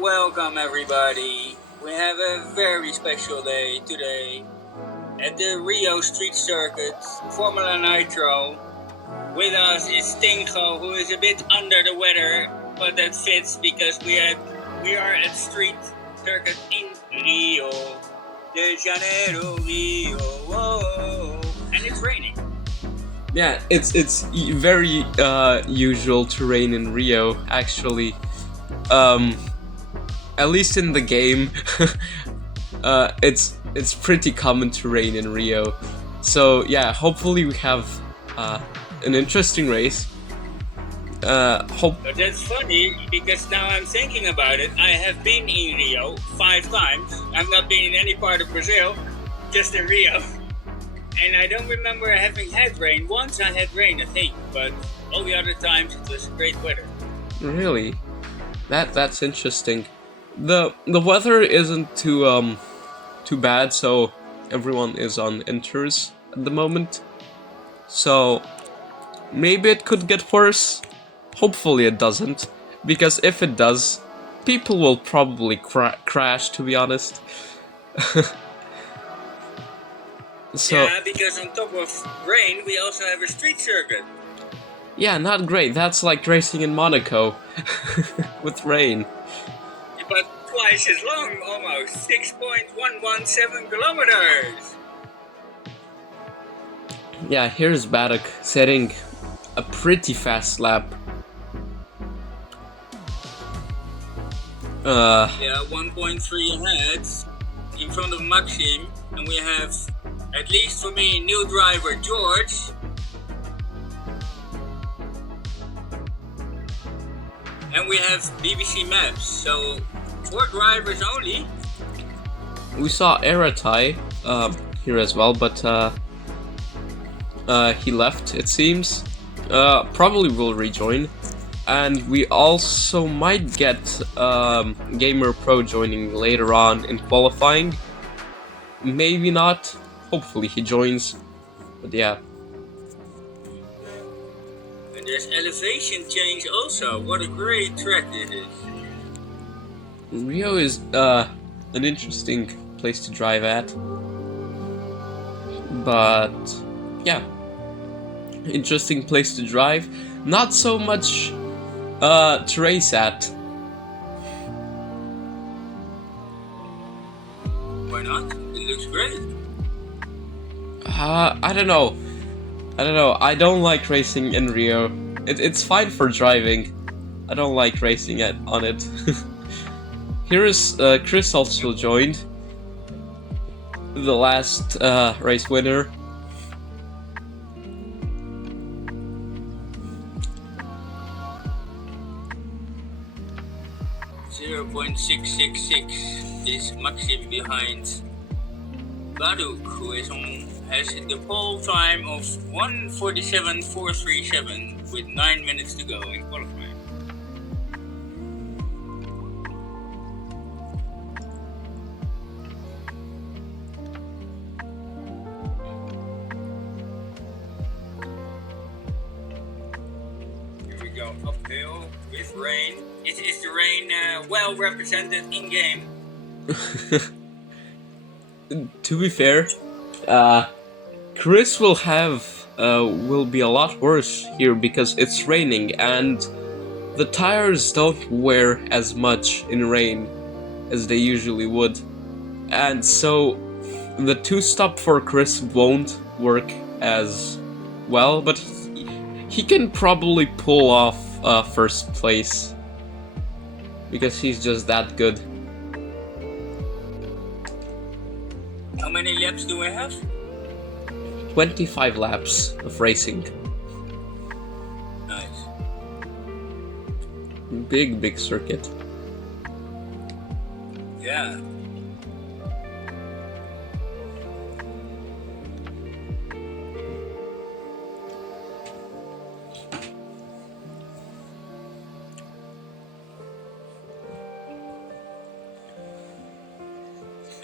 Welcome everybody. We have a very special day today at the Rio Street Circuit, Formula Nitro. With us is Stingo, who is a bit under the weather, but that fits because we are at Street Circuit in Rio de Janeiro, Rio, whoa, and it's raining. Yeah, it's very usual to rain in Rio, actually. At least in the game, it's pretty common to rain in Rio. So yeah, hopefully we have an interesting race. But that's funny because now I'm thinking about it. I have been in Rio 5 times. I've not been in any part of Brazil, just in Rio. And I don't remember having had rain. Once I had rain, I think, but all the other times it was great weather. Really, that's interesting. The weather isn't too bad, so everyone is on inters at the moment. So maybe it could get worse. Hopefully it doesn't, because if it does, people will probably crash, to be honest. So, yeah, because on top of rain, we also have a street circuit. Yeah, not great. That's like racing in Monaco with rain. But twice as long, almost 6.117 kilometers. Yeah, here's Baddock setting a pretty fast lap. Yeah, 1.3 ahead in front of Maxim, and we have, at least for me, new driver George. And we have BBC Maps, so 4 drivers only. We saw Aratai here as well, but he left, it seems. Probably will rejoin. And we also might get Gamer Pro joining later on in qualifying. Maybe not. Hopefully he joins. But yeah. And there's elevation change also. What a great track this is. Rio is an interesting place to drive at. But yeah. Interesting place to drive. Not so much to race at. Why not? It looks great. I don't know. I don't like racing in Rio. It's fine for driving. I don't like racing on it. Here is Chris also joined. The last race winner. 0.666 is Maxim behind Baduk, who has the pole time of 1:47.437 with 9 minutes to go in qualifying. Here we go uphill with rain. Is the rain well represented in game? To be fair, Chris will be a lot worse here because it's raining and the tires don't wear as much in rain as they usually would, and so the 2-stop for Chris won't work as well, but he can probably pull off first place because he's just that good. How many laps do we have? 25 laps of racing. Nice. Big circuit. Yeah.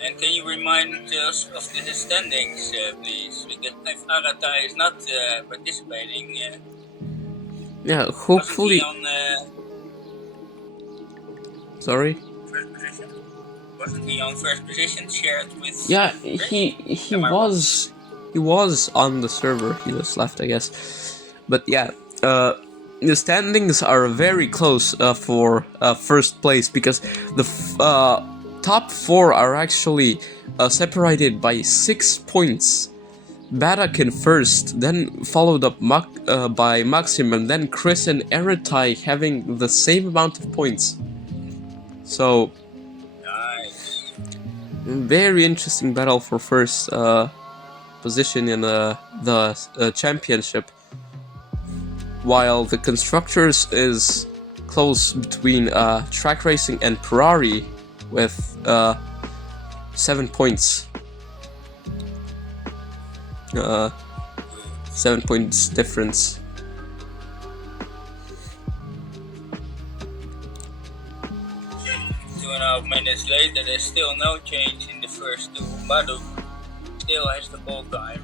And can you remind us of the standings, please? Because if Arata is not participating, Yeah, hopefully. Sorry? First position. Wasn't he on first position shared with? Yeah, Chris? he Am I wrong? was on the server. He just left, I guess. But yeah, the standings are very close for first place because the top four are actually separated by 6 points. Barak in first, then followed up by Maxim, and then Chris and Eritai having the same amount of points. So, Nice. very interesting battle for first position in the championship. While the constructors is close between track racing and Ferrari with 7 points. 7 points difference. Two and a half minutes later, there's still no change in the first two. Baduk still has the pole time.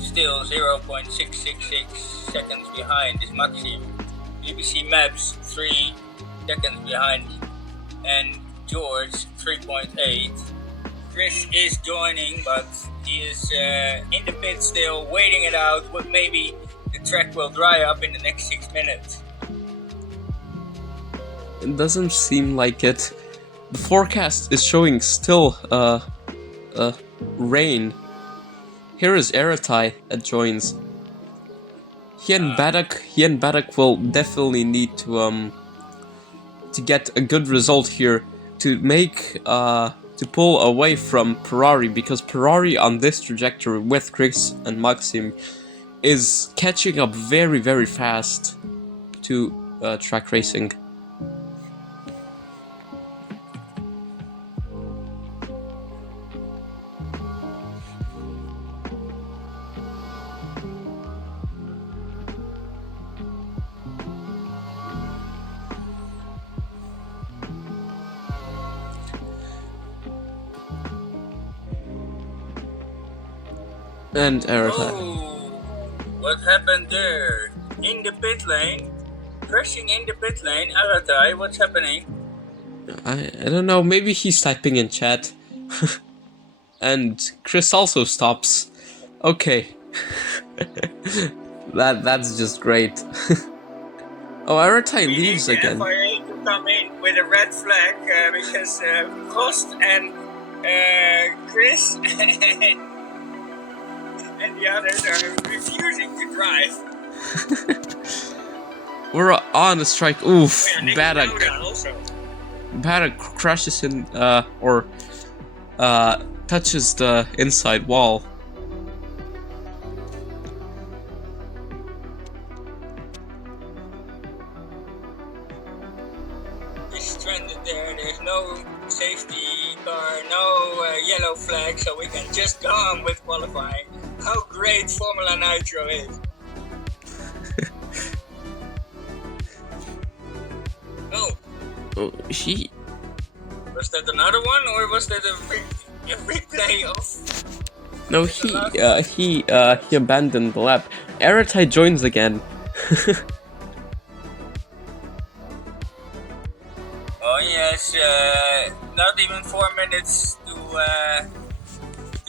Still 0.666 seconds behind is Maxim. BBC Maps 3 seconds behind, and George 3.8. Chris is joining, but he is in the pit still, waiting it out. But maybe the track will dry up in the next 6 minutes. It doesn't seem like it. The forecast is showing still rain. Here is Eritai that joins. He and Badak will definitely need to get a good result here to make to pull away from Ferrari, because Ferrari on this trajectory with Chris and Maxim is catching up very, very fast to track racing. And Eritai. Oh, what happened there? In the pit lane? Crashing in the pit lane, Aratai, what's happening? I don't know, maybe he's typing in chat. And Chris also stops. Okay. That's just great. Oh, Eritai leaves again. FIA to come in with a red flag because Kost and Chris and the others are refusing to drive. We're on a strike. Oof, Badak. Also. Badak crashes in, or touches the inside wall. He's stranded there. There's no safety car, no yellow flag, so we can just go on with qualifying. How great Formula Nitro is. Oh, he. Was that another one, or was that a replay of? No, he abandoned the lap. Eritai joins again. Oh yes, not even 4 minutes to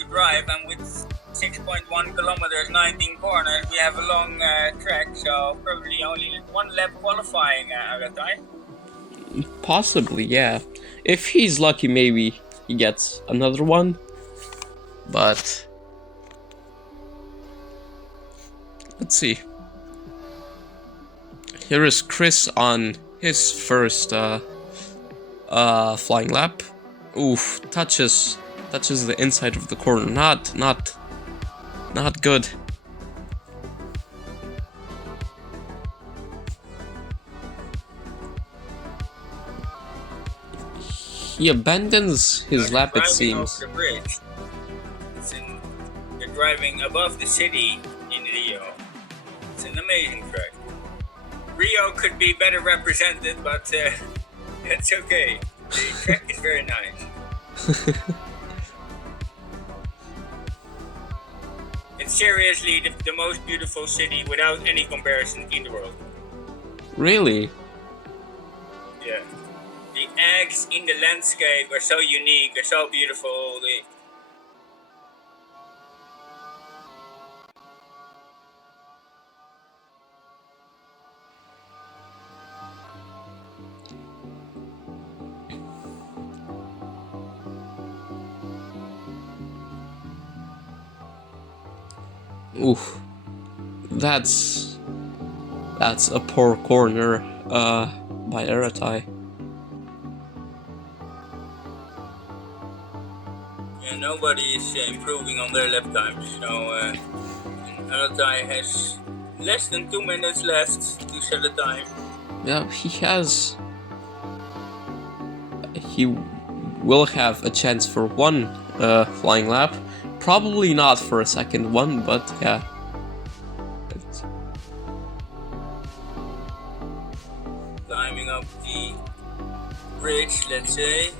drive, and with 6.1 kilometers, 19 corners, we have a long track, so probably only one lap qualifying at a time. Possibly, yeah. If he's lucky, maybe he gets another one. But let's see. Here is Chris on his first flying lap. Oof, touches the inside of the corner. Not good. He abandons his lap, it seems. Off the bridge. They're driving above the city in Rio. It's an amazing track. Rio could be better represented, but that's okay. The track is very nice. It's seriously the most beautiful city without any comparison in the world. Really? Yeah. The eggs in the landscape are so unique, they're so beautiful. Oof. That's a poor corner by Eratai. Yeah, nobody is improving on their lap times, so Alatai has less than 2 minutes left to set a time. Yeah, he will have a chance for one flying lap. Probably not for a second one, but yeah. Climbing up the bridge, let's say.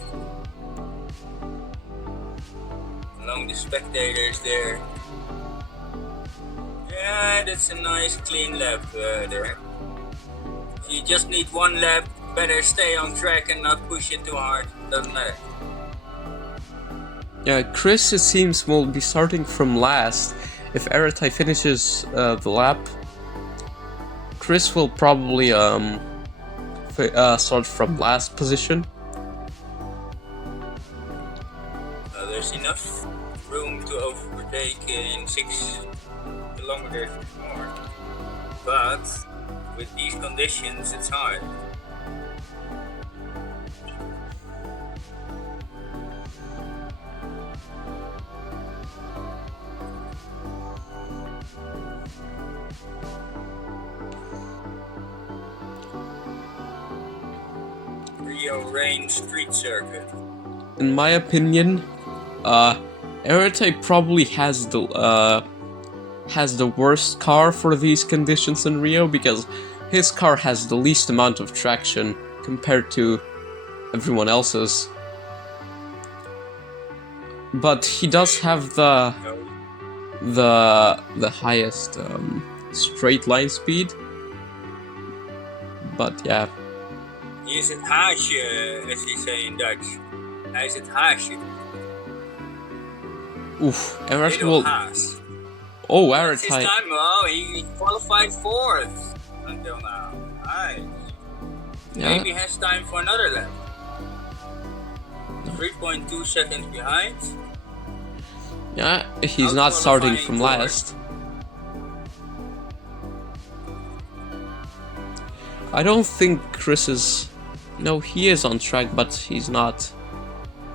Along the spectators there. Yeah, that's a nice clean lap there. If you just need one lap, better stay on track and not push it too hard. Doesn't matter. Yeah, Chris, it seems, will be starting from last. If Eratai finishes the lap, Chris will probably start from last position. There's enough room to overtake in 6 kilometers more. But with these conditions, it's hard. Rio Rain Street Circuit. In my opinion, Eratai probably has the worst car for these conditions in Rio, because his car has the least amount of traction compared to everyone else's. But he does have the highest straight line speed. But yeah. Hier is het haasje, as we say in Dutch. Hij is het haasje. Oof, Eratai Little will. haas. Oh, That's his Eratai. time, oh, he qualified 4th until now. Nice. Yeah. Maybe has time for another lap. 3.2 seconds behind. Yeah, he's not starting from last. I don't think Chris is. No, he is on track, but he's not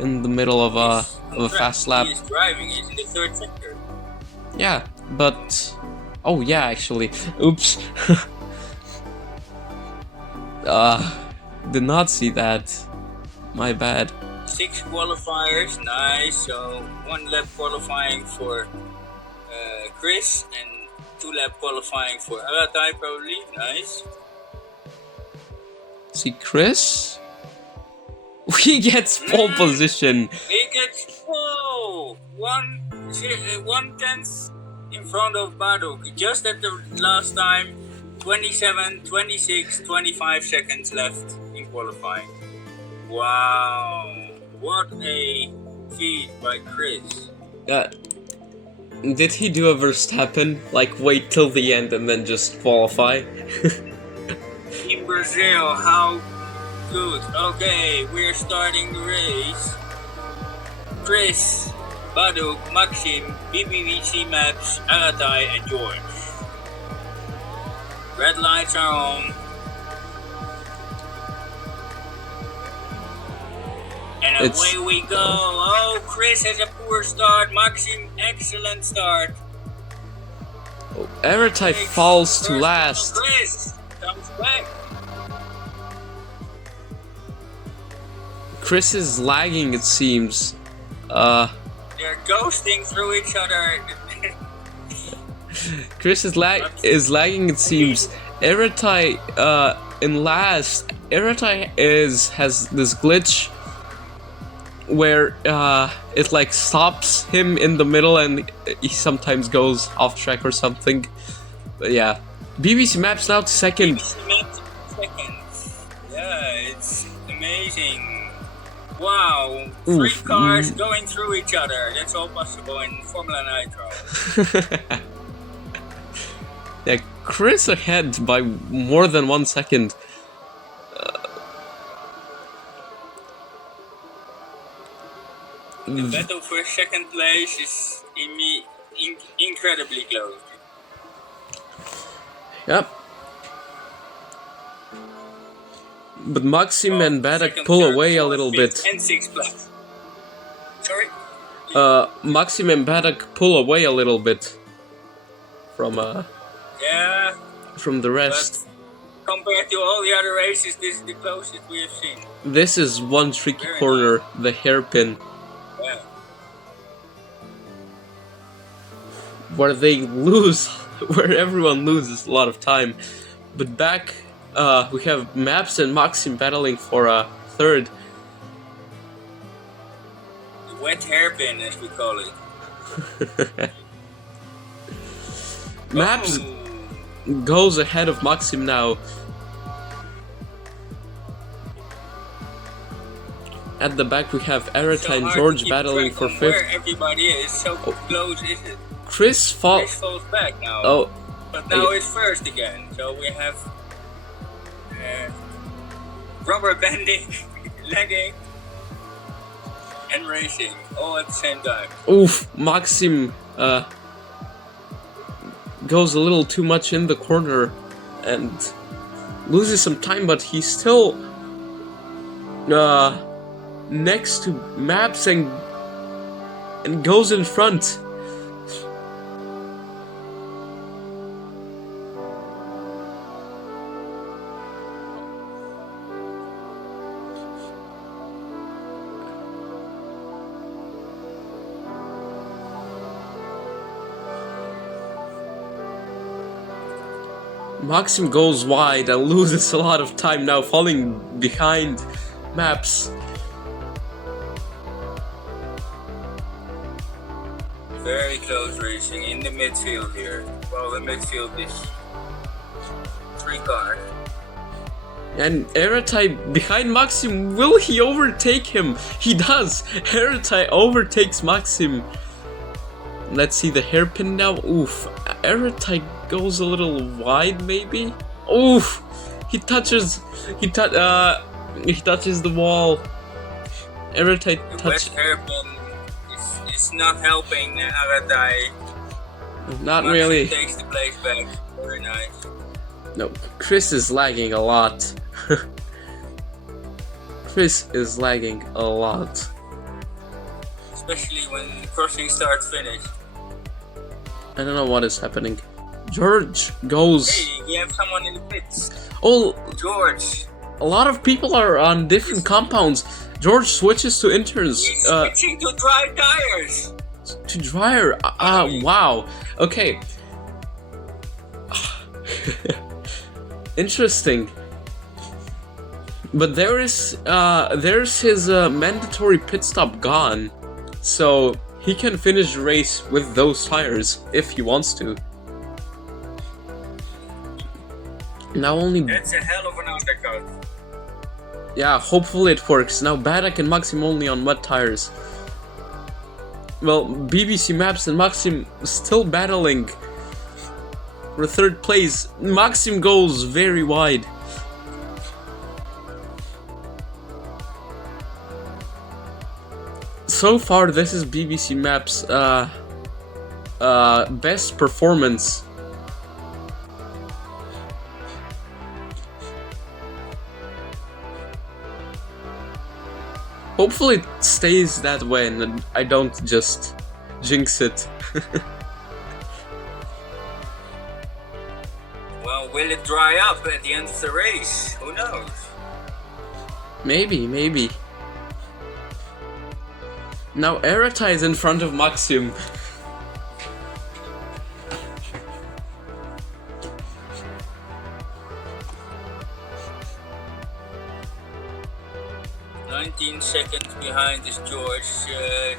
in the middle of a fast lap. He is driving. He's in the 3rd sector. Yeah, but oh yeah, actually, oops. Did not see that. My bad. 6 qualifiers, nice. So 1 lap qualifying for Chris and 2 lap qualifying for Alatai, probably. Nice. See, Chris? He gets pole position. He gets pole. 1/10 in front of Baduk. Just at the last time. 27, 26, 25 seconds left in qualifying. Wow. What a feat by Chris. Did he do a Verstappen? Like, wait till the end and then just qualify? In Brazil, how good. Okay, we're starting the race. Chris, Baduk, Maxim, BBVC Maps, Alatai, and George. Red lights are on. And away we go. Oh, Chris has a poor start. Maxim, excellent start. Oh, Eratai falls to last. Chris comes back. Chris is lagging, it seems. They're ghosting through each other. Chris is lagging, it seems. Eratai in last. Eratai has this glitch where it like stops him in the middle and he sometimes goes off track or something. But yeah, BBC Maps now to second. BBC Maps second. Yeah, it's amazing. racing. Wow, three Oof. cars going through each other. That's all possible in Formula Nitro. Yeah, Chris ahead by more than 1 second. The battle for second place is incredibly close. Yep. But Maxim and Badak second, pull third, away a fourth, little fifth, bit. and sixth place. Sorry? Maxim and Badak pull away a little bit from Yeah, from the rest. but compared to all the other races, this is the closest we have seen. This is one tricky Very corner, the hairpin, Yeah. where they lose, where everyone loses a lot of time. But back, we have Maps and Maxim battling for a third. The wet hairpin, as we call it. Maps Oh. goes ahead of Maxim now. At the back we have Erita So and hard George to keep battling track for on fifth. Where everybody is so close, is it? Chris falls. Chris falls back now. Oh, But now it's first again. So we have rubber banding, lagging, and racing all at the same time. oof! Maxim goes a little too much in the corner and loses some time, but he's still next to Maps and goes in front. Maxim goes wide and loses a lot of time now, falling behind Maps. Very close racing in the midfield here. Well, the midfield is 3 cars. And Eratai behind Maxim, will he overtake him? He does! Eratai overtakes Maxim. Let's see the hairpin now. Oof. Eratai goes a little wide, maybe? Oof! He touches the wall. Eratai The wet touches. hairpin is not helping Aratai. Not really. Takes the place back. Very nice. No, Chris is lagging a lot. Chris is lagging a lot. Especially when crossing start finish. I don't know what is happening. George goes. Hey, we have someone in the pits. Oh, George. a lot of people are on different compounds. George switches to interns. He's switching to dry tires. To dryer. Wow. Okay. Interesting. But there's his mandatory pit stop gone, so he can finish the race with those tires if he wants to. Now only. That's a hell of an undercut. Yeah, hopefully it works. Now Badak and Maxim only on wet tires. Well, BBC Maps and Maxim still battling for third place. Maxim goes very wide. So far, this is BBC Maps' best performance. Hopefully it stays that way and I don't just jinx it. Well, will it dry up at the end of the race? Who knows? Maybe. Now Erita is in front of Maxim. Seconds behind is George.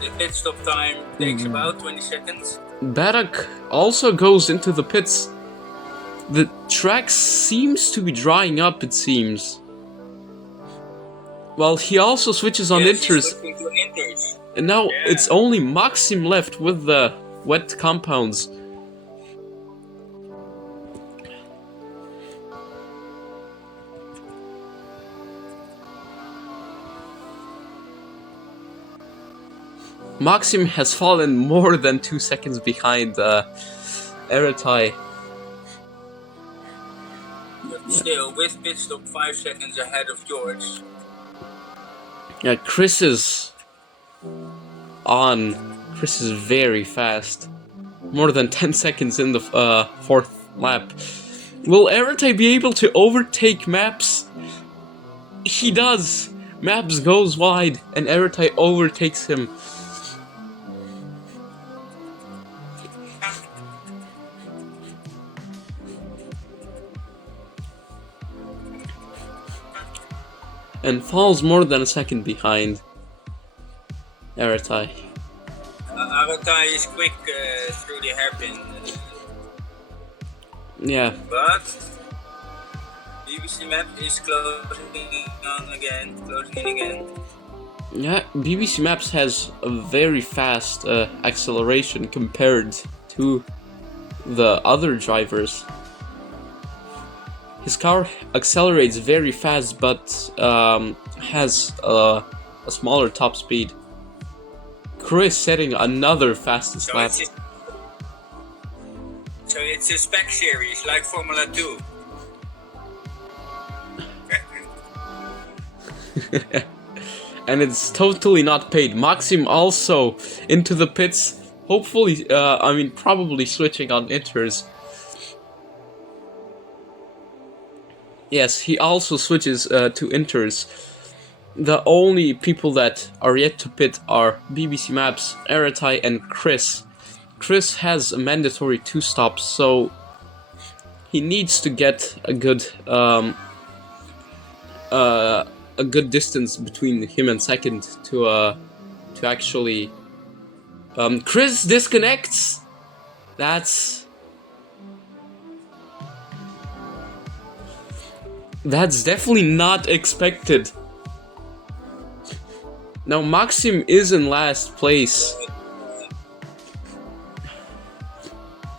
The pit stop time takes about 20 seconds. Badak also goes into the pits. The track seems to be drying up, it seems. Well, he also switches on Yes, he's inters, switching to inters. and now Yeah. it's only Maxim left with the wet compounds. Maxim has fallen more than 2 seconds behind Eretai. But still, with pit stop 5 seconds ahead of George. Yeah, Chris is on. Chris is very fast. More than 10 seconds in the 4th lap. Will Eretai be able to overtake Maps? He does! Maps goes wide and Eretai overtakes him. And falls more than a second behind Eretai. Eretai is quick through the hairpin. Yeah. But BBC Map is closing in again. Yeah, BBC Maps has a very fast acceleration compared to the other drivers. His car accelerates very fast, but has a smaller top speed. Chris setting another fastest lap. So it's a spec series like Formula 2. And it's totally not paid. Maxim also into the pits. Hopefully, probably switching on inters. Yes, he also switches to inters. The only people that are yet to pit are BBC Maps, Eretai, and Chris. Chris has a mandatory 2 stops, so he needs to get a good distance between him and second to actually. Chris disconnects. That's definitely not expected. Now Maxim is in last place.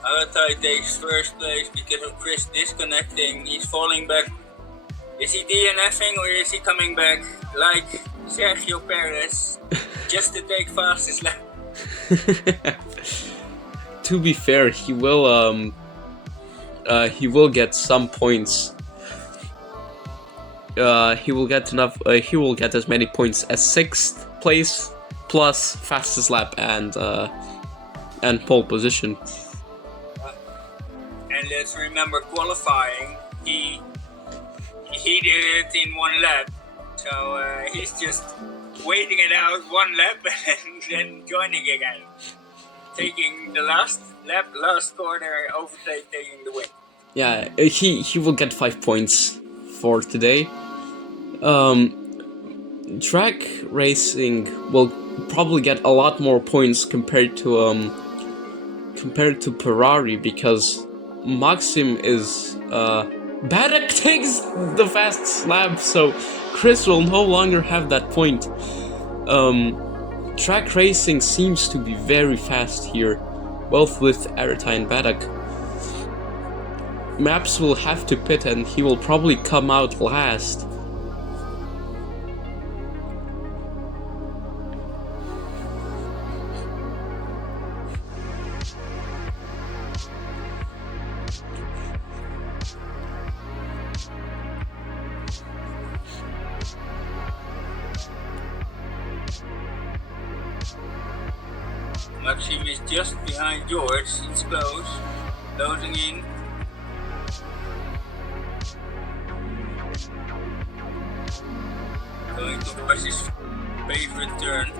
Eretai takes first place because of Chris disconnecting. He's falling back. Is he DNFing or is he coming back like Sergio Perez just to take fastest lap? To be fair, he will get some points. He will get enough. He will get as many points as 6th place plus fastest lap and pole position. And let's remember qualifying. He did it in 1 lap, so he's just waiting it out 1 lap and then joining again, taking the last lap, last corner, taking the win. Yeah, he will get 5 points for today. Track racing will probably get a lot more points compared to Ferrari because Maxim is Baddock takes the fast lap, so Chris will no longer have that point. Track racing seems to be very fast here, both with Eretai and Baddock. Maps will have to pit and he will probably come out last. Maxim is just behind George. It's close. Closing in. Going towards his favorite turn.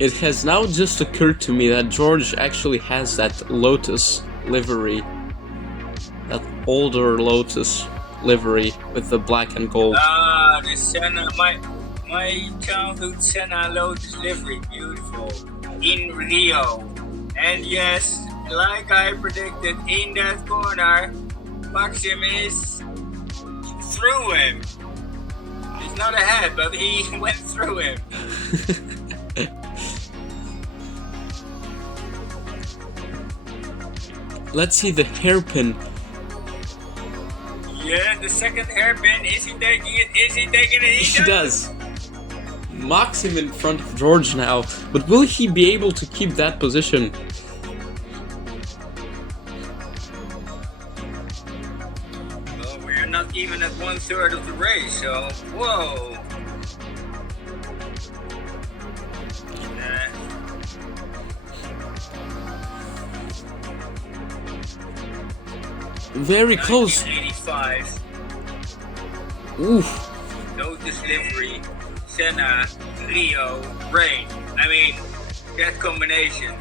It has now just occurred to me that George actually has that Lotus livery. That older Lotus livery with the black and gold. Ah, the Senna, my childhood Senna Lotus livery, beautiful, in Rio. And yes, like I predicted, in that corner, Maxim is through him. He's not ahead, but he went through him. Let's see the hairpin. Yeah, the second hairpin. Is he taking it? Is he taking it? He does. Maxim in front of George now, but will he be able to keep that position? Well, we're not even at 1/3 of the race, so whoa. Very close. 85. Oof. Lotus livery, Senna, Rio, Rain. I mean, that combination.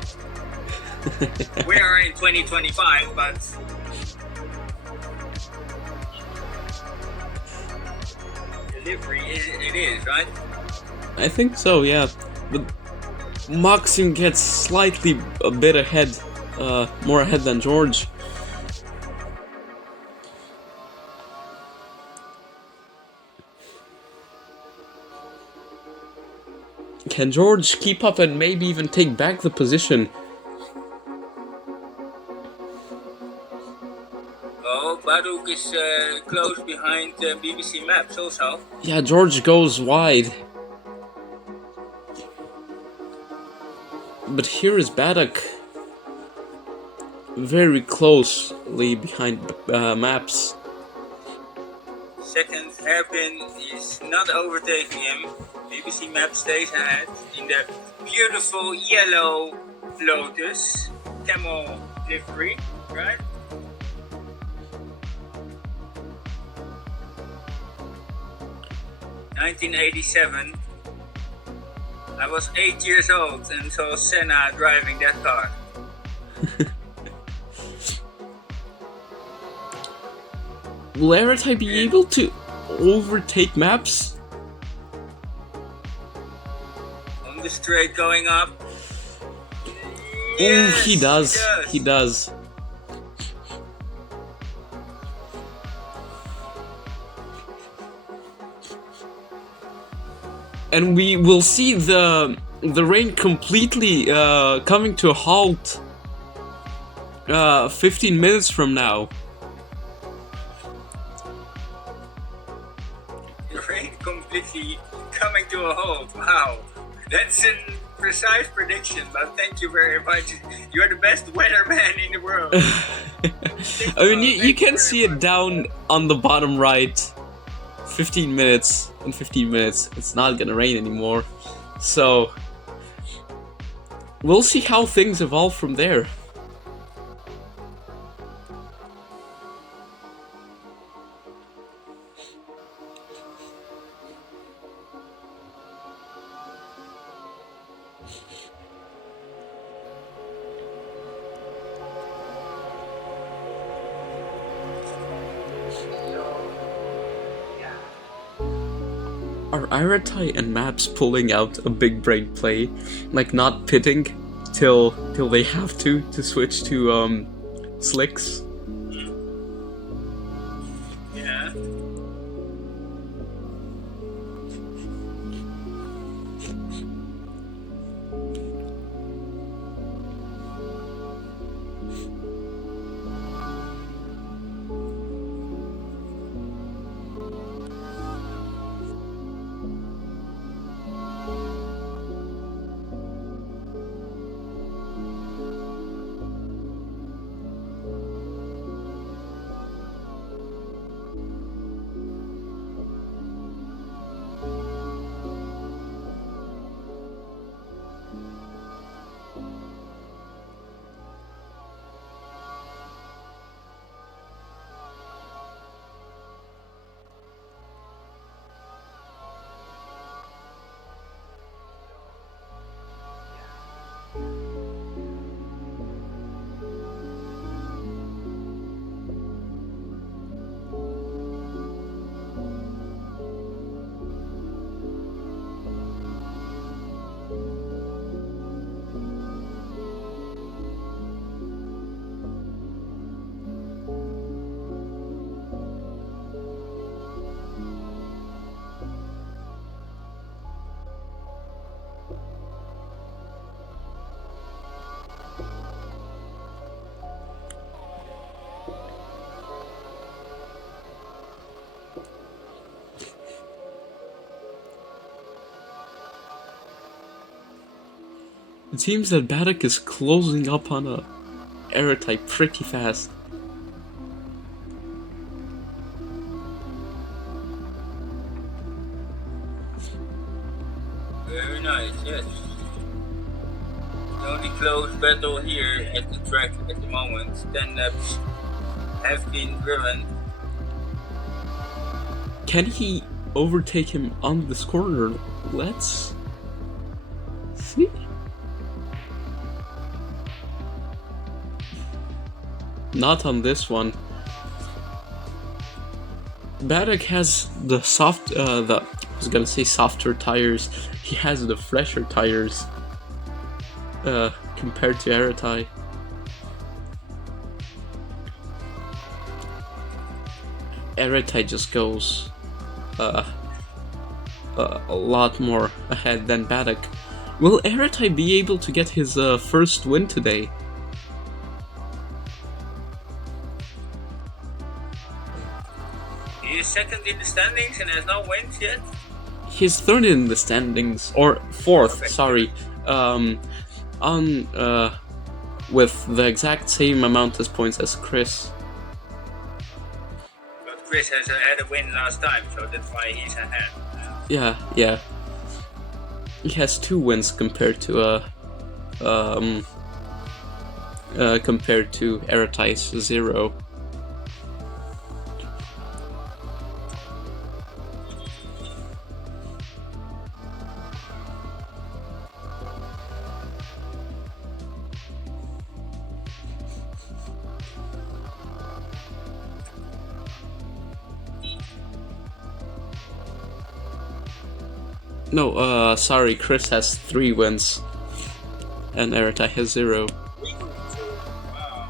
We are in 2025, but the livery it is, right? I think so, yeah. But Maxim gets slightly a bit ahead, more ahead than George. Can George keep up and maybe even take back the position? Oh, Baruch is close behind BBC Maps also. Yeah, George goes wide. But here is Baddock very closely behind Maps. Second hairpin is not overtaking him. BBC Map stays ahead in the beautiful yellow Lotus camel livery, right? (1987). I was 8 years old and saw Senna driving that car. Will Aratai be able to overtake Maps? On the straight going up. Oh, he does. He does. And we will see the rain completely coming to a halt 15 minutes from now. The rain completely coming to a halt. Wow. That's a precise prediction, but thank you very much. You're the best weatherman in the world. I mean, you can see it down on the bottom right. 15 minutes. In 15 minutes, it's not gonna rain anymore. So, we'll see how things evolve from there. Are Aratai and Maps pulling out a big brain play? Like not pitting till they have to switch to slicks? Yeah. It seems that Baddock is closing up on a Aerotype pretty fast. Very nice, yes. The only close battle here at the track at the moment. 10 laps have been driven. Can he overtake him on this corner? Let's see. Not on this one. Baddock has the I was gonna say softer tires. He has the fresher tires compared to Aeroty. Aeroty just goes a lot more ahead than Baddock. Will Aeroty be able to get his first win today? He is second in the standings and has no wins yet. He's third in the standings, or fourth. Perfect. Sorry, with the exact same amount of points as Chris. But Chris has had a win last time, so that's why he's ahead. Yeah. He has 2 wins compared to Aeroty's 0. No, sorry, Chris has 3 wins, and Aeroty has 0. Wow.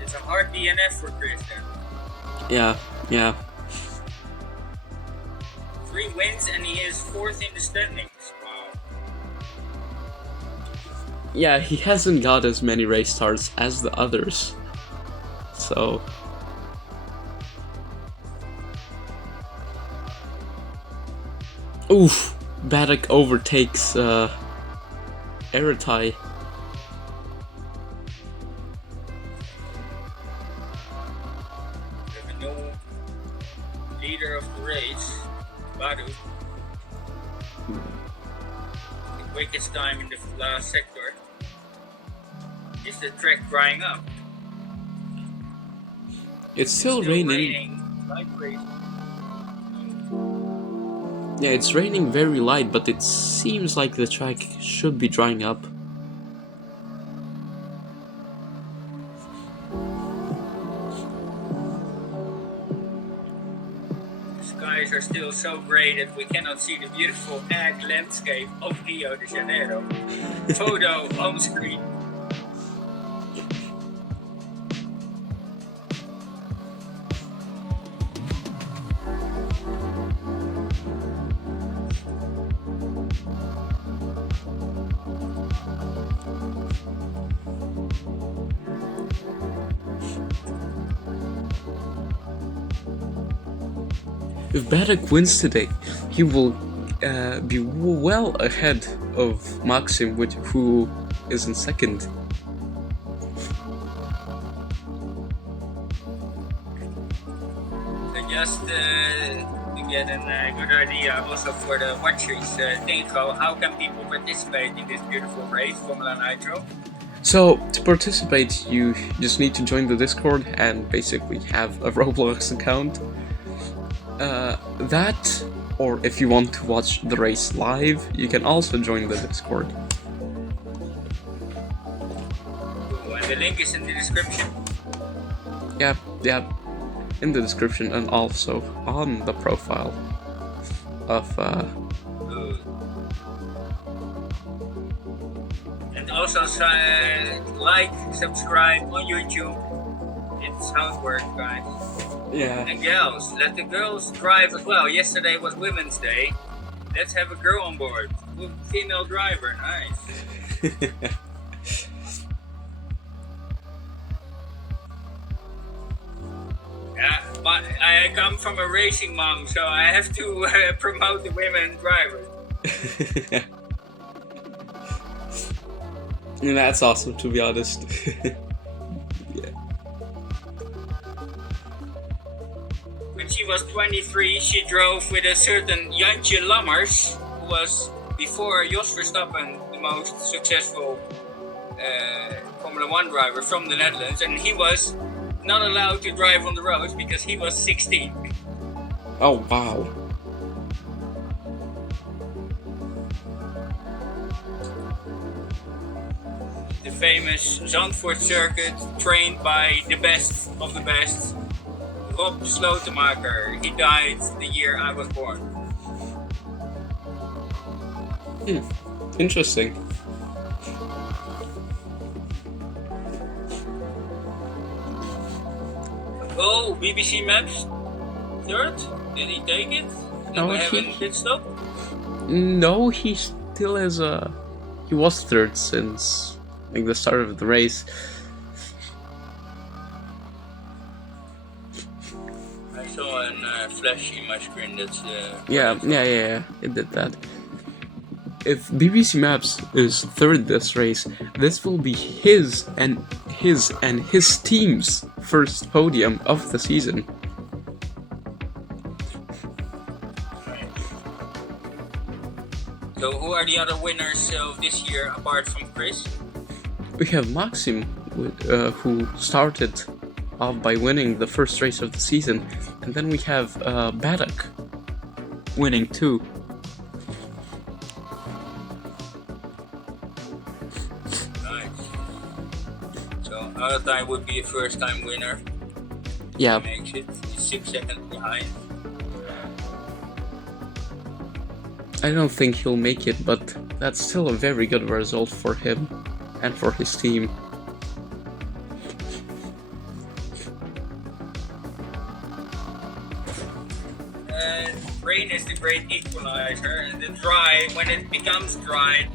It's a hard DNF for Chris then. Yeah. 3 wins and he is 4th in the standings. Wow. Yeah, he hasn't got as many race starts as the others, so... Oof! Baddock overtakes Aeroty. We have a new leader of the race, Badu. The quickest time in the last sector. Is the track drying up? It's still raining. Light raining. Yeah, it's raining very light, but it seems like the track should be drying up. The skies are still so grey that we cannot see the beautiful ag landscape of Rio de Janeiro. Photo on screen. If Baddock wins today, he will be well ahead of Maxim, who is in second. So just to get a good idea also for the watchers, Nitro, how can people participate in this beautiful race, Formula Nitro? So, to participate, you just need to join the Discord and basically have a Roblox account. That, or if you want to watch the race live, you can also join the Discord. And the link is in the description. Yep, in the description and also on the profile of Good. And also like, subscribe on YouTube. It's how it works, guys. Yeah. And girls, let the girls drive as well. Yesterday was Women's Day. Let's have a girl on board. Female driver, nice. Yeah, but I come from a racing mom, so I have to promote the women drivers. That's awesome, to be honest. Yeah. When she was 23, she drove with a certain Jantje Lammers, who was, before Jos Verstappen, the most successful Formula 1 driver from the Netherlands, and he was not allowed to drive on the roads because he was 16. Oh, wow. The famous Zandvoort circuit, trained by the best of the best, Rob Slotemaker. He died the year I was born. Interesting. Oh, BBC Maps third? Did he take it? Did No, we have he- a pit stop? No, he still has a... He was third since like the start of the race. I saw a flash in my screen that's... Yeah, it did that. If BBC Maps is third this race, this will be his and his team's first podium of the season. So who are the other winners of this year apart from Chris? We have Maxim, who started off by winning the first race of the season, and then we have Baddock winning too. Nice. So Alatai would be a first-time winner. Yeah, He makes it. He's 6 seconds behind. I don't think he'll make it, but that's still a very good result for him and for his team. Rain is the great equalizer, and the dry, when it becomes dry,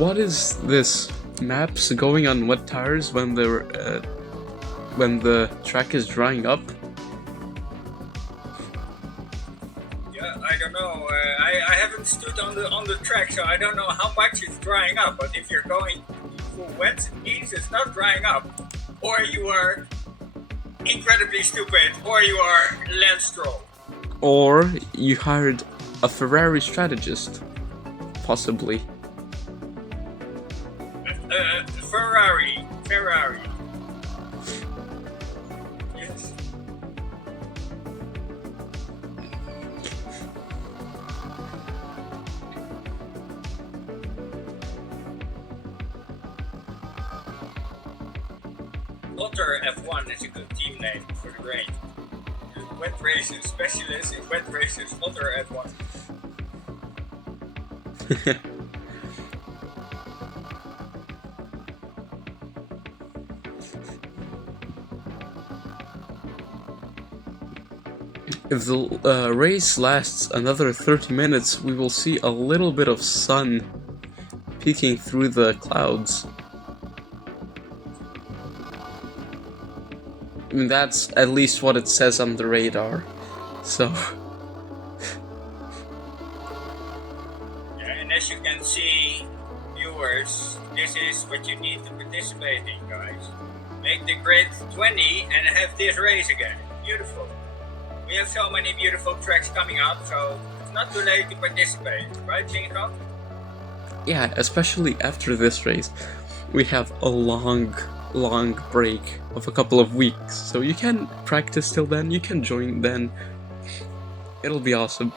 What is this? Maps going on wet tires when the track is drying up? yeah, I don't know. I haven't stood on the track, so I don't know how much it's drying up. But if you're going full wet, it means it's not drying up, or you are incredibly stupid, or you are Lance Stroll. Or you hired a Ferrari strategist, possibly. Ferrari. Yes. Otter F1 is a good team name for the rain. Wet races specialist in wet races, Otter F1. If the race lasts another 30 minutes, we will see a little bit of sun peeking through the clouds. I mean, that's at least what it says on the radar. So, see, viewers, this is what you need to participate in, guys. Make the grid 20 and have this race again. Beautiful. We have so many beautiful tracks coming up, so it's not too late to participate, right, Jinko? Yeah, especially after this race, we have a long break of a couple of weeks, so you can practice till then, you can join then. It'll be awesome.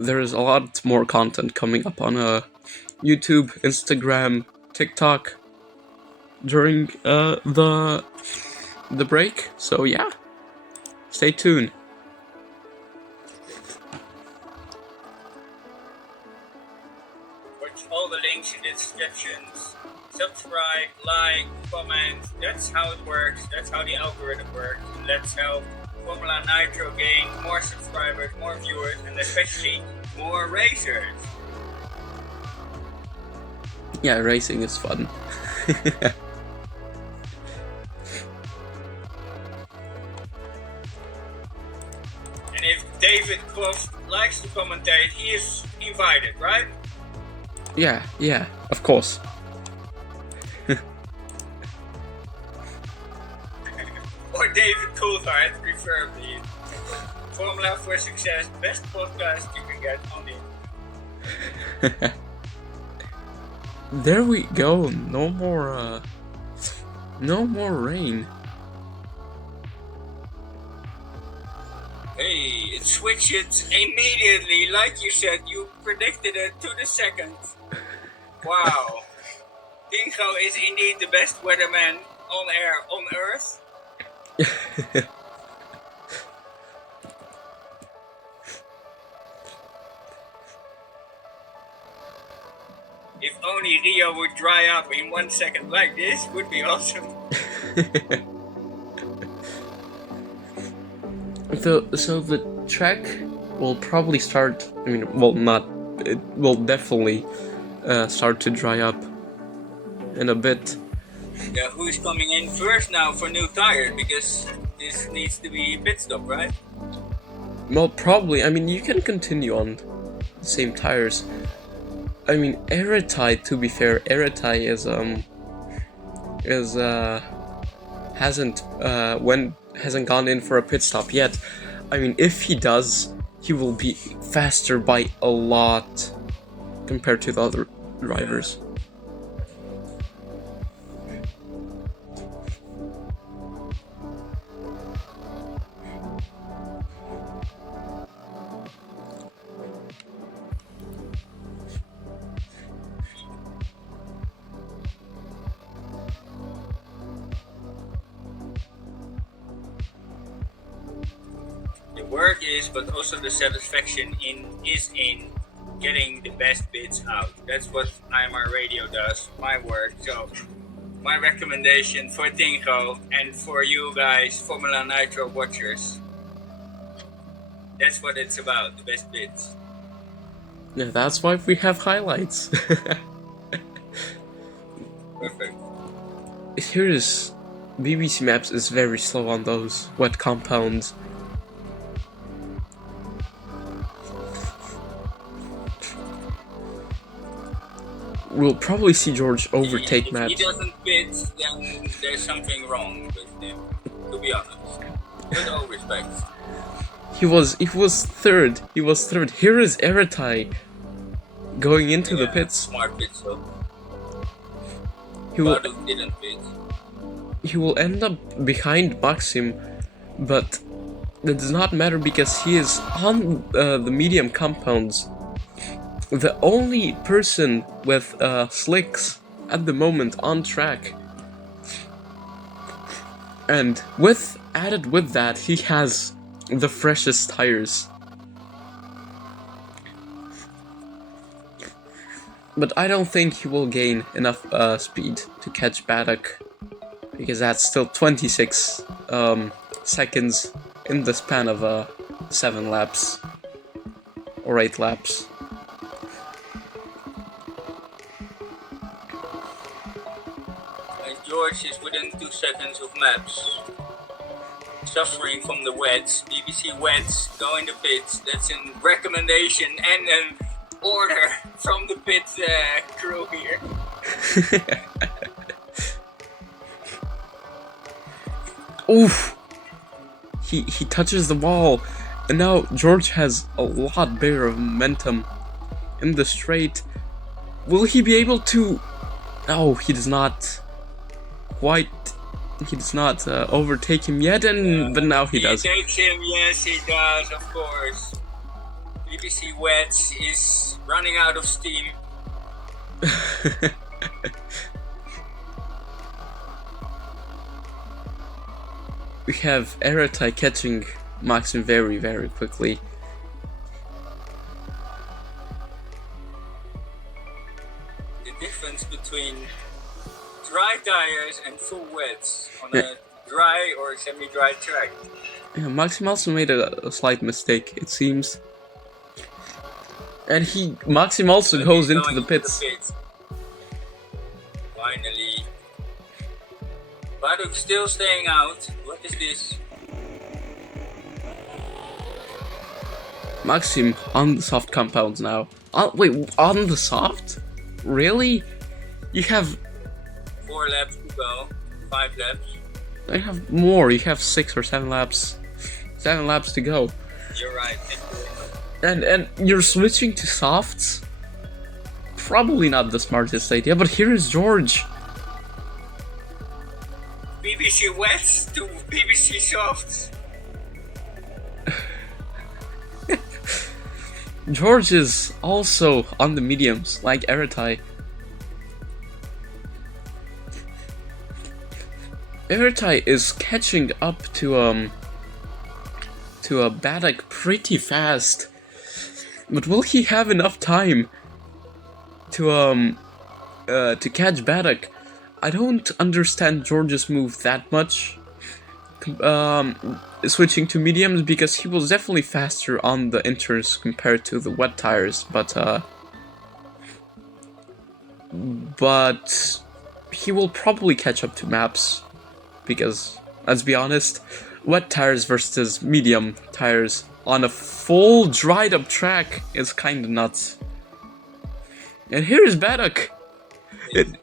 There is a lot more content coming up on YouTube, Instagram, TikTok during the break. So yeah, stay tuned. Watch all the links in the descriptions. Subscribe, like, comment. That's how it works. That's how the algorithm works. And let's help Formula Nitro gain more subscribers, more viewers, and especially more racers. Yeah, racing is fun. And if David Croft likes to commentate, he is invited, right? Yeah, of course. Or David Coulthard, preferably. Formula for Success, best podcast you can get on the internet. There we go. No more rain. Hey, it switches immediately, like you said. You predicted it to the second. Wow. Dingo is indeed the best weatherman on air on Earth. If only Rio would dry up in 1 second like this, would be awesome. So the track will probably start. I mean, it will definitely start to dry up in a bit. Yeah, who's coming in first now for new tires? Because this needs to be pit stop, right? Well, probably. I mean, you can continue on the same tires. I mean, Eretai, to be fair, Eretai hasn't gone in for a pit stop yet. I mean, if he does, he will be faster by a lot compared to the other drivers. Work is, but also the satisfaction is in getting the best bits out. That's what IMR Radio does, my work. So my recommendation for Dingo and for you guys, Formula Nitro watchers, that's what it's about, the best bits. Yeah, that's why we have highlights. Perfect. Here's BBC Maps is very slow on those wet compounds. We'll probably see George overtake Matt. If he doesn't pit, then there's something wrong with him, to be honest. With all respect. He was third. Here is Eretai going into the pits. Smart pit stop. He will Didn't pit. He will end up behind Maxim, but that does not matter because he is on the medium compounds. the only person with slicks at the moment on track. And added with that, he has the freshest tires. But I don't think he will gain enough speed to catch Baddock, because that's still 26 seconds in the span of 7 laps or 8 laps. And George is within 2 seconds of Maps, suffering from the wets. BBC wets, go in the pits. That's a recommendation and an order from the pit crew here. Oof! He touches the wall, and now George has a lot bigger of momentum in the straight. Will he be able to? No, he does not quite. He does not overtake him yet, but now he does. He takes him, yes, he does, of course. BBC Wets is running out of steam. We have Eratai catching Maxim very, very quickly. The difference between dry tires and full wets on a dry or semi-dry track. Yeah, Maxim also made a slight mistake, it seems. And Maxim also goes into the pits. Finally. Baddock still staying out. What is this? Maxim on the soft compounds now. Wait, on the soft? Really? You have 4 laps to go. 5 laps. I have more. You have 6 or 7 laps. 7 laps to go. You're right. And you're switching to softs? Probably not the smartest idea, but here is George. BBC wets to BBC softs. George is also on the mediums, like Eratai. Eratai is catching up to a Baddock pretty fast. But will he have enough time to catch Baddock? I don't understand George's move that much. Switching to mediums, because he was definitely faster on the inters compared to the wet tires, but he will probably catch up to Maps, because let's be honest, wet tires versus medium tires on a full dried up track is kinda nuts. And here is Baddock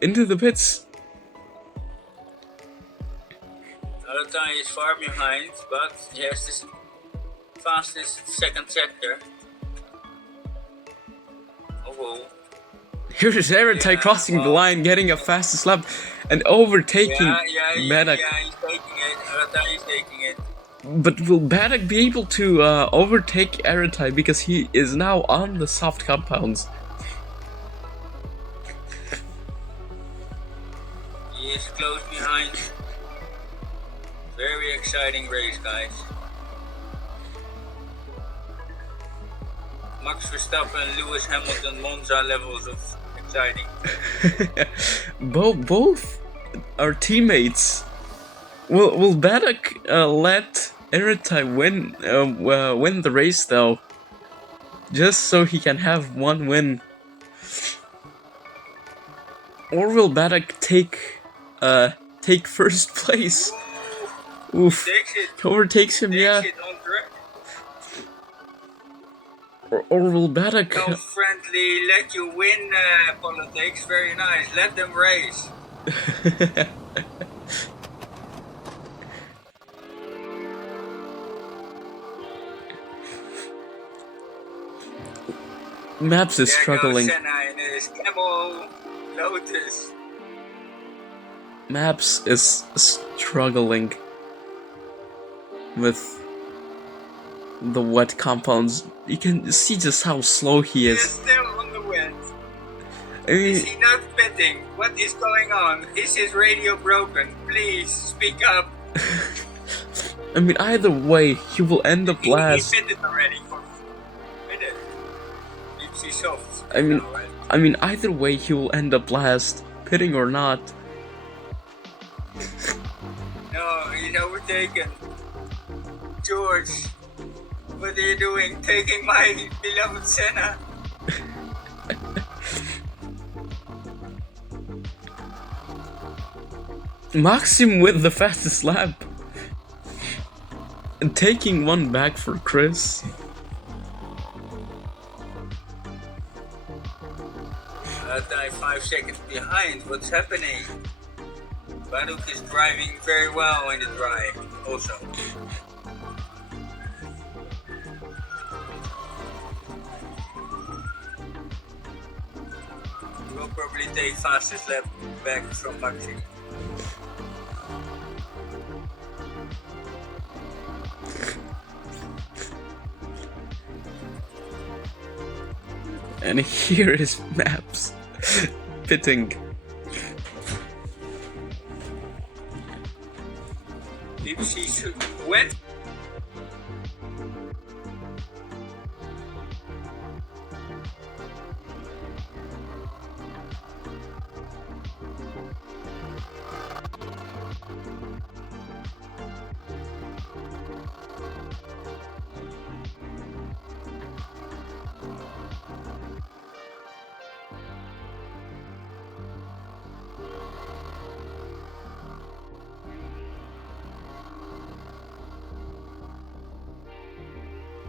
into the pits. Alatai is far behind, but he has this fastest second sector. Oh, whoa. Here is Eratai crossing the line, getting a fastest lap, and overtaking Baddock. Yeah, he's taking it. Alatai is taking it. But will Baddock be able to overtake Eratai, because he is now on the soft compounds? He is close behind. Very exciting race, guys. Max Verstappen and Lewis Hamilton Monza levels of exciting. Both are teammates. Will Baddock let Eratai win the race though? Just so he can have one win. Or will Baddock take first place? Oof. Overtakes him, yeah. Or will Baddock... So friendly, let you win politics, very nice. Let them race. Maps is struggling. There goes Senna in his Camel Lotus. Maps is struggling with the wet compounds. You can see just how slow he He's is. still on the Is he not pitting? What is going on? Is his radio broken? Please speak up. I mean, either way, he will end up last. He pitted already for pitted. He's soft. I mean, either way, he will end up last, pitting or not. No, he's overtaken. George, what are you doing? Taking my beloved Senna. Maxim with the fastest lap. And taking one back for Chris. I'm 5 seconds behind. What's happening? Baduk is driving very well in the drive, also. He will probably take fastest lap back from Maxim. And here is Maps pitting. BBC should wet.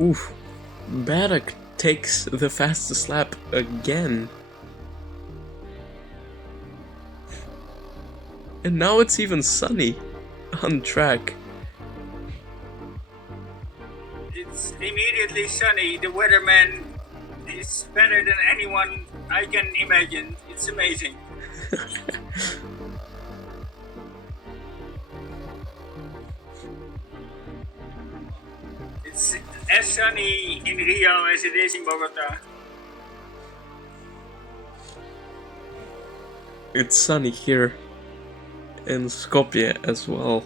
Oof. Baddock takes the fastest lap again. And now it's even sunny on track. It's immediately sunny. The weatherman is better than anyone I can imagine. It's amazing. It's as sunny in Rio as it is in Bogota. It's sunny here in Skopje as well.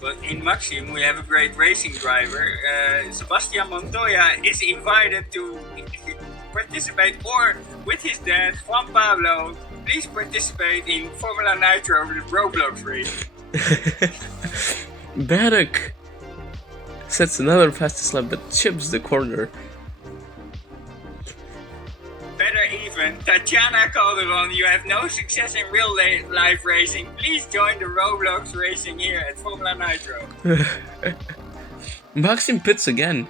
But in Maxim, we have a great racing driver. Sebastian Montoya is invited to participate, or with his dad, Juan Pablo, please participate in Formula Nitro, the Roblox race. Baddock sets another fastest lap but chips the corner. Better even, Tatiana Calderon, you have no success in real life racing. Please join the Roblox racing here at Formula Nitro. Maxim pits again.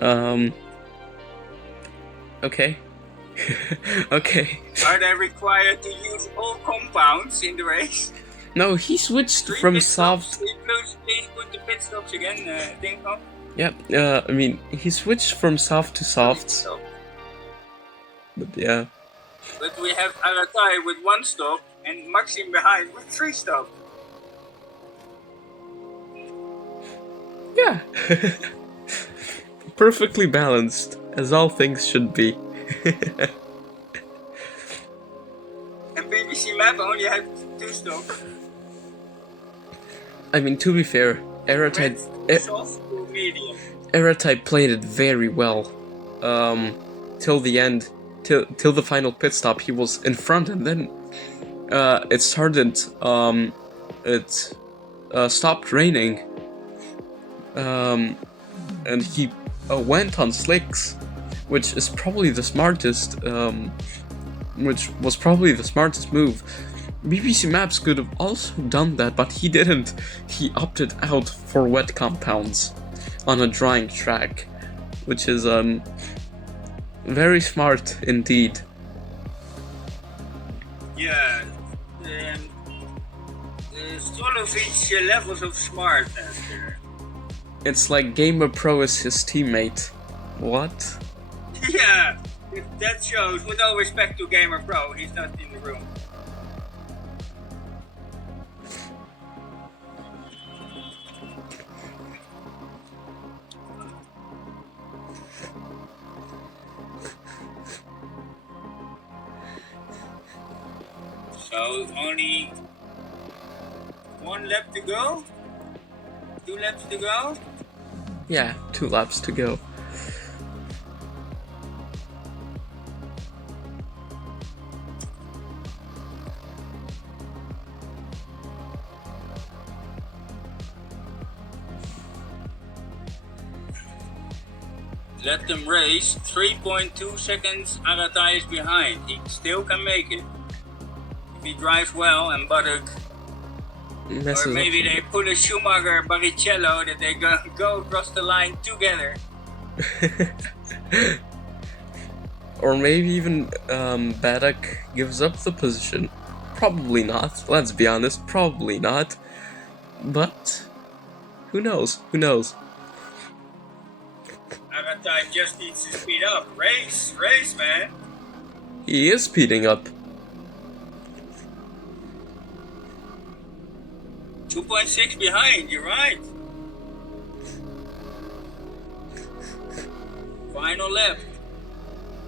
Okay. Okay. Are they required to use all compounds in the race? No, he switched from soft. Please put the pit stops again, Dinko. Yeah, I mean, he switched from soft to softs. But yeah. But we have Alatai with 1 stop and Maxim behind with 3 stops. Yeah. Perfectly balanced, as all things should be. And BBC Map only had 2 stops. I mean, to be fair, Eratype played it very well. Till the end, till the final pit stop, he was in front, and then it started. It stopped raining. And he went on slicks, which is probably the smartest, which was probably the smartest move. BBC Maps could have also done that, but he didn't. He opted out for wet compounds on a drying track, which is very smart indeed. Yeah, sort of each levels of smart. It's like Gamer Pro is his teammate. What? Yeah, that shows. With all respect to Gamer Pro, he's not in the room. So only one lap to go? 2 laps to go? Yeah, 2 laps to go. Let them race. 3.2 seconds Agata is behind. He still can make it. If he drives well and Buttock. Or maybe they put a Schumacher Barrichello that they go across the line together. Or maybe even Baddock gives up the position. Probably not, let's be honest, probably not. But who knows? Who knows? Agata just needs to speed up. Race, man. He is speeding up. 2.6 behind, you're right. Final lap.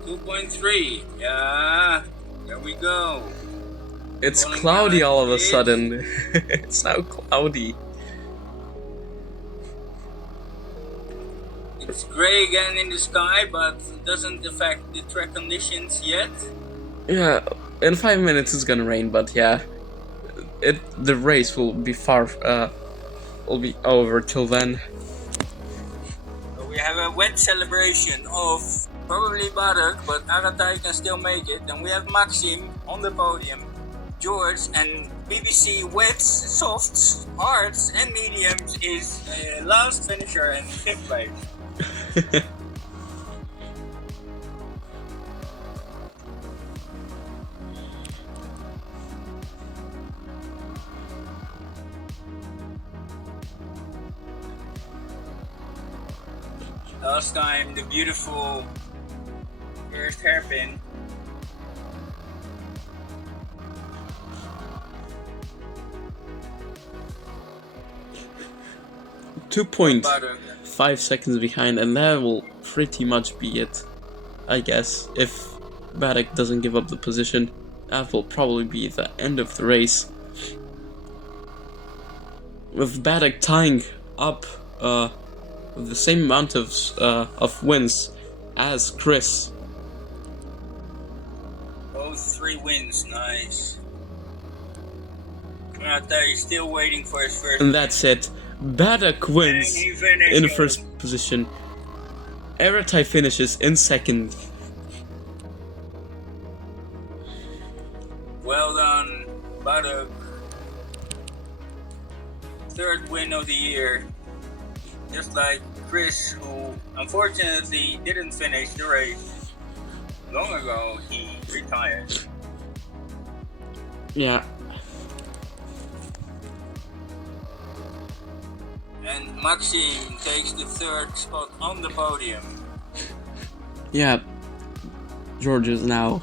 2.3. Yeah, there we go. It's cloudy all of a sudden. It's now cloudy. It's gray again in the sky, but it doesn't affect the track conditions yet. Yeah, in 5 minutes it's gonna rain, but yeah. The race will be will be over till then. So we have a wet celebration of probably Buttock, but Agata can still make it. And we have Maxim on the podium, George, and BBC wets, softs, hards, and mediums is last finisher and 5th place. Last time, the beautiful first hairpin. .5 seconds behind, and that will pretty much be it, I guess. If Baddock doesn't give up the position, that will probably be the end of the race. With Baddock tying up with the same amount of wins as Chris. Both 3 wins, nice. Agata is still waiting for his first. And that's it. Baddock wins in the first position. Aratai finishes in second. Well done, Baddock. 3rd win of the year. Just like Chris, who unfortunately didn't finish the race. Long ago, he retired. Yeah. And Maxim takes the 3rd spot on the podium. Yeah. George is now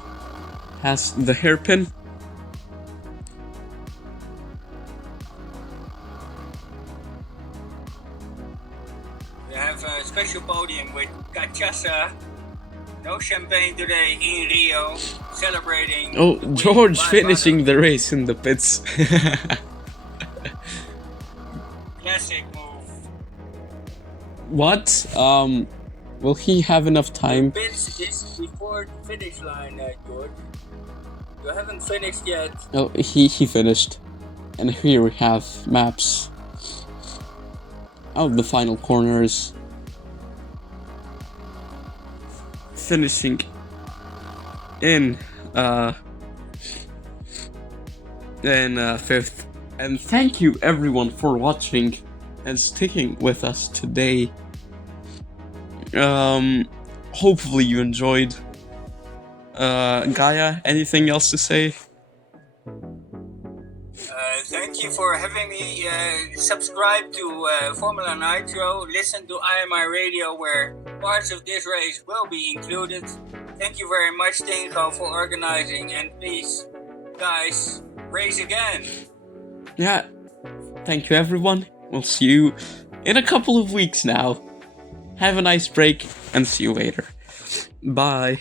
has the hairpin. We have a special podium with cachaça. No champagne today in Rio. Celebrating. Oh, George finishing the race in the pits. Classic move. What? Will he have enough time? Pits is before the finish line, George. You haven't finished yet. Oh, he finished. And here we have maps of the final corners. finishing in fifth. And thank you everyone for watching and sticking with us today. Hopefully you enjoyed. Gaia, anything else to say? Thank you for having me. Subscribe to Formula Nitro. Listen to IMI Radio, where parts of this race will be included. Thank you very much, Tinko, for organizing. And please, guys, race again. Yeah. Thank you, everyone. We'll see you in a couple of weeks now. Have a nice break, and see you later. Bye.